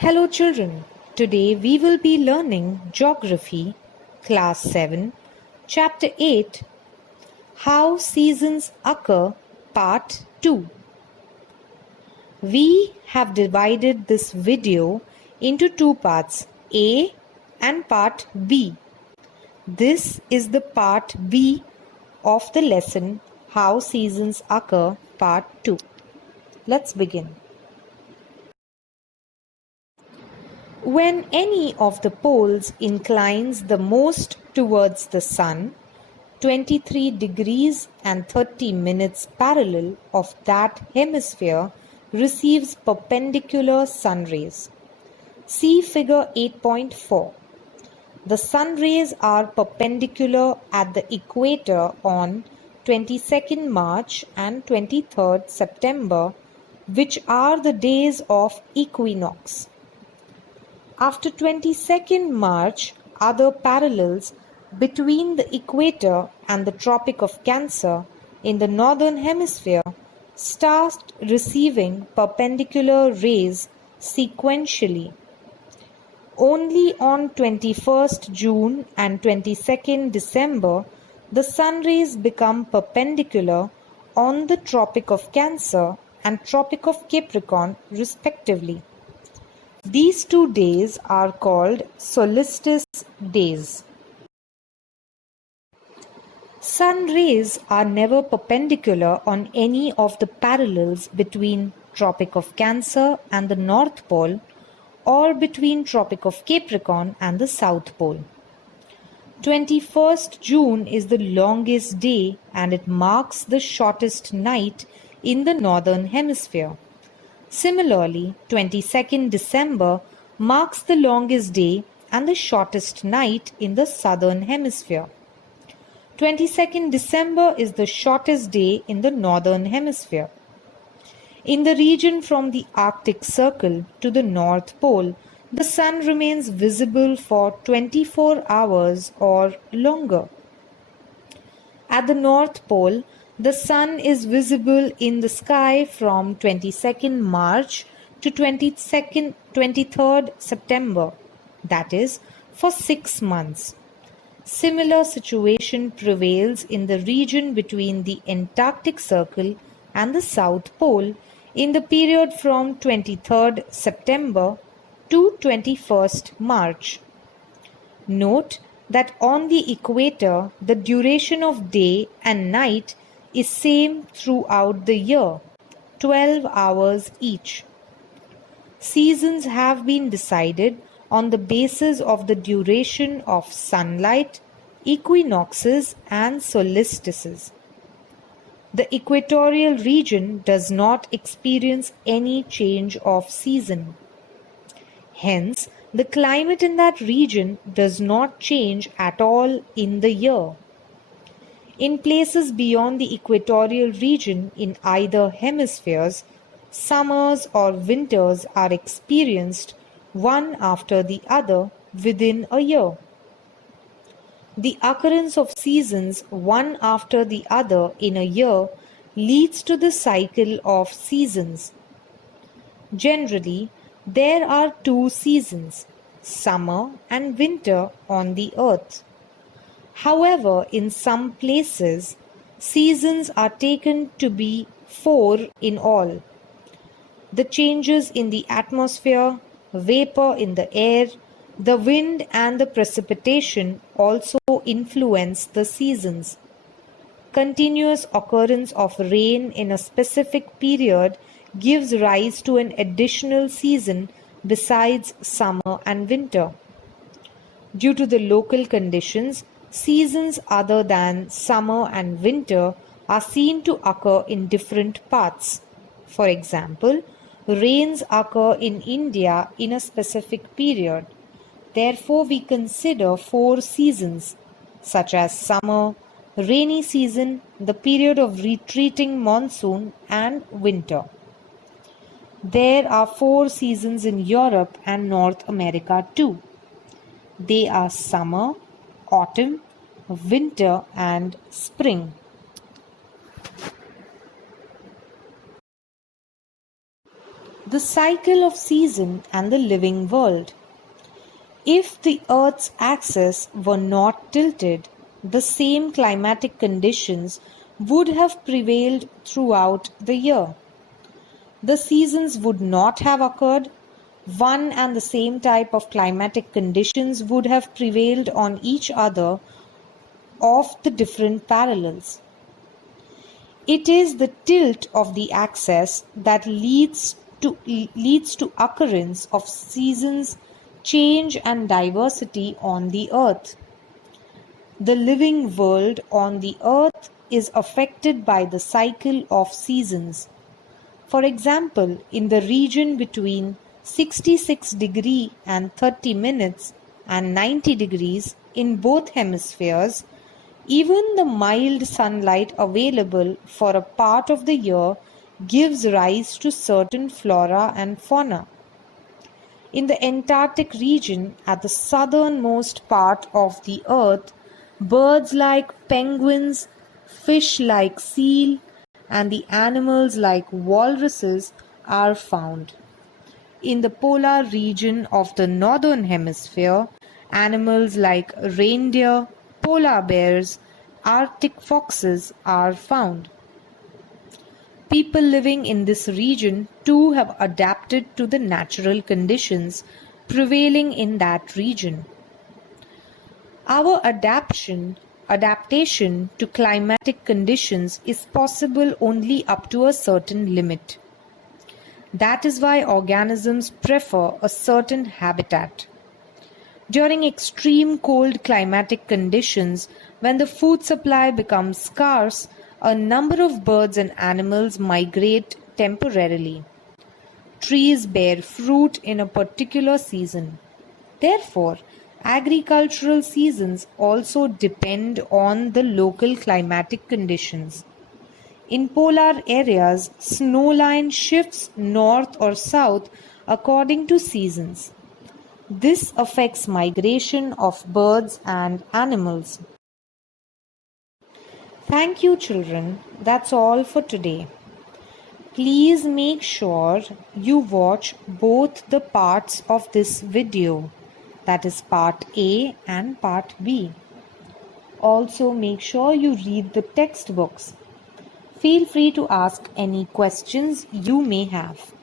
Hello children, today we will be learning Geography, Class 7, Chapter 8, How Seasons Occur, Part 2. We have divided this video into two parts, A and Part B. This is the Part B of the lesson, How Seasons Occur, Part 2. Let's begin. When any of the poles inclines the most towards the sun, 23 degrees and 30 minutes parallel of that hemisphere receives perpendicular sun rays. See figure 8.4. The sun rays are perpendicular at the equator on 22nd March and 23rd September, which are the days of equinox. After 22nd March, other parallels between the equator and the Tropic of Cancer in the northern hemisphere start receiving perpendicular rays sequentially. Only on 21st June and 22nd December, the sun rays become perpendicular on the Tropic of Cancer and Tropic of Capricorn respectively. These 2 days are called solstice days. Sun rays are never perpendicular on any of the parallels between Tropic of Cancer and the North Pole or between Tropic of Capricorn and the South Pole. 21st June is the longest day and it marks the shortest night in the Northern Hemisphere. Similarly, 22nd December marks the longest day and the shortest night in the Southern Hemisphere. 22nd December is the shortest day in the Northern Hemisphere. In the region from the Arctic Circle to the North Pole, the sun remains visible for 24 hours or longer. At the North Pole, the sun is visible in the sky from 22nd March to 23rd September, that is, for 6 months. Similar situation prevails in the region between the Antarctic Circle and the South Pole in the period from 23rd September to 21st March. Note that on the equator, the duration of day and night is same throughout the year, 12 hours each. Seasons have been decided on the basis of the duration of sunlight, equinoxes and solstices. The equatorial region does not experience any change of season. Hence, the climate in that region does not change at all in the year. In places beyond the equatorial region in either hemispheres, summers or winters are experienced one after the other within a year. The occurrence of seasons one after the other in a year leads to the cycle of seasons. Generally, there are 2 seasons, summer and winter, on the earth. However, in some places, seasons are taken to be 4 in all. The changes in the atmosphere, vapor in the air, the wind and the precipitation also influence the seasons. Continuous occurrence of rain in a specific period gives rise to an additional season besides summer and winter. Due to the local conditions, seasons other than summer and winter are seen to occur in different parts. For example, rains occur in India in a specific period. Therefore, we consider 4 seasons, such as summer, rainy season, the period of retreating monsoon, and winter. There are 4 seasons in Europe and North America too. They are summer, autumn, winter, and spring. The cycle of season and the living world. If the Earth's axis were not tilted, the same climatic conditions would have prevailed throughout the year. The seasons would not have occurred. One and the same type of climatic conditions would have prevailed on each other of the different parallels. It is the tilt of the axis that leads to occurrence of seasons, change and diversity on the earth. The living world on the earth is affected by the cycle of seasons. For example, in the region between 66 degrees and 30 minutes and 90 degrees in both hemispheres, even the mild sunlight available for a part of the year gives rise to certain flora and fauna. In the Antarctic region, at the southernmost part of the earth, birds like penguins, fish like seal, and the animals like walruses are found. In the polar region of the northern hemisphere, animals like reindeer, polar bears, Arctic foxes are found. People living in this region too have adapted to the natural conditions prevailing in that region. Our adaptation to climatic conditions is possible only up to a certain limit. That is why organisms prefer a certain habitat. During extreme cold climatic conditions, when the food supply becomes scarce, a number of birds and animals migrate temporarily. Trees bear fruit in a particular season. Therefore, agricultural seasons also depend on the local climatic conditions. In polar areas, snowline shifts north or south according to seasons. This affects migration of birds and animals. Thank you, children. That's all for today. Please make sure you watch both the parts of this video, that is part A and part B. Also, make sure you read the textbooks. Feel free to ask any questions you may have.